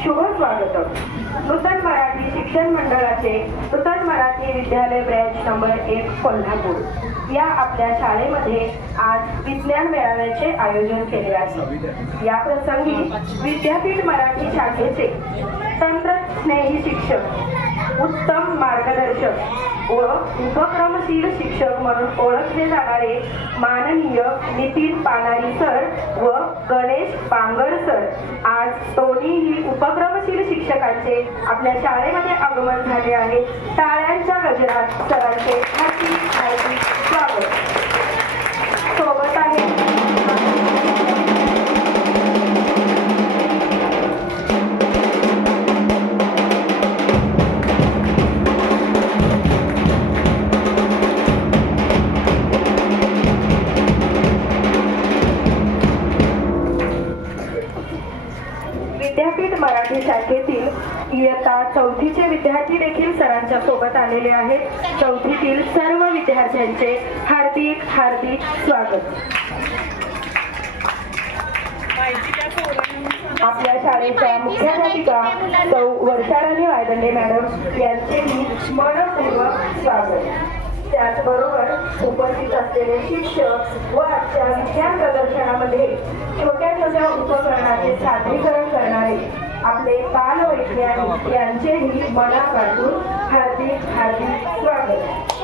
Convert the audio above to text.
शुभ स्वागतम. नूतन मराठी शिक्षण मंडळाचे नूतन मराठी विद्यालय ब्रँच नंबर एक कोल्हापूर. या आपल्या शाळेमध्ये आज विज्ञान मेळाव्याचे आयोजन केले आहे. या प्रसंगी विद्यापीठ मराठी शाखेचे तंत्रस्नेही शिक्षक उत्तम मार्गदर्शक व उपक्रमशील शिक्षक म्हणून ओळखले जाणारे माननीय नितीन पानारी सर व गणेश पांगर सर. आज दोन्हीही उपक्रमशील शिक्षकांचे आपल्या शाळेमध्ये आगमन झाले आहे. टाळ्यांच्या गजरात सरांचे विद्यापीठ मराठी शाखेतील इयत्ता चौथीचे विद्यार्थी देखील सरांच्या सोबत आलेले आहेत. चौथीतील सर्व विद्यार्थ्यांचे हार्दिक हार्दिक स्वागत. आपल्या शाळेच्या मुख्याध्यापिका सौ वर्षाराणी वायदंडे मॅडम यांचेही मनपूर्वक स्वागत. त्याचबरोबर उपस्थित असलेले शिक्षक व आजच्या विज्ञान प्रदर्शनामध्ये छोट्या छोट्या उपकरणाचे सादरीकरण करणारे आपले बालवैज्ञानिक यांचेही मनापासून हार्दिक हार्दिक स्वागत.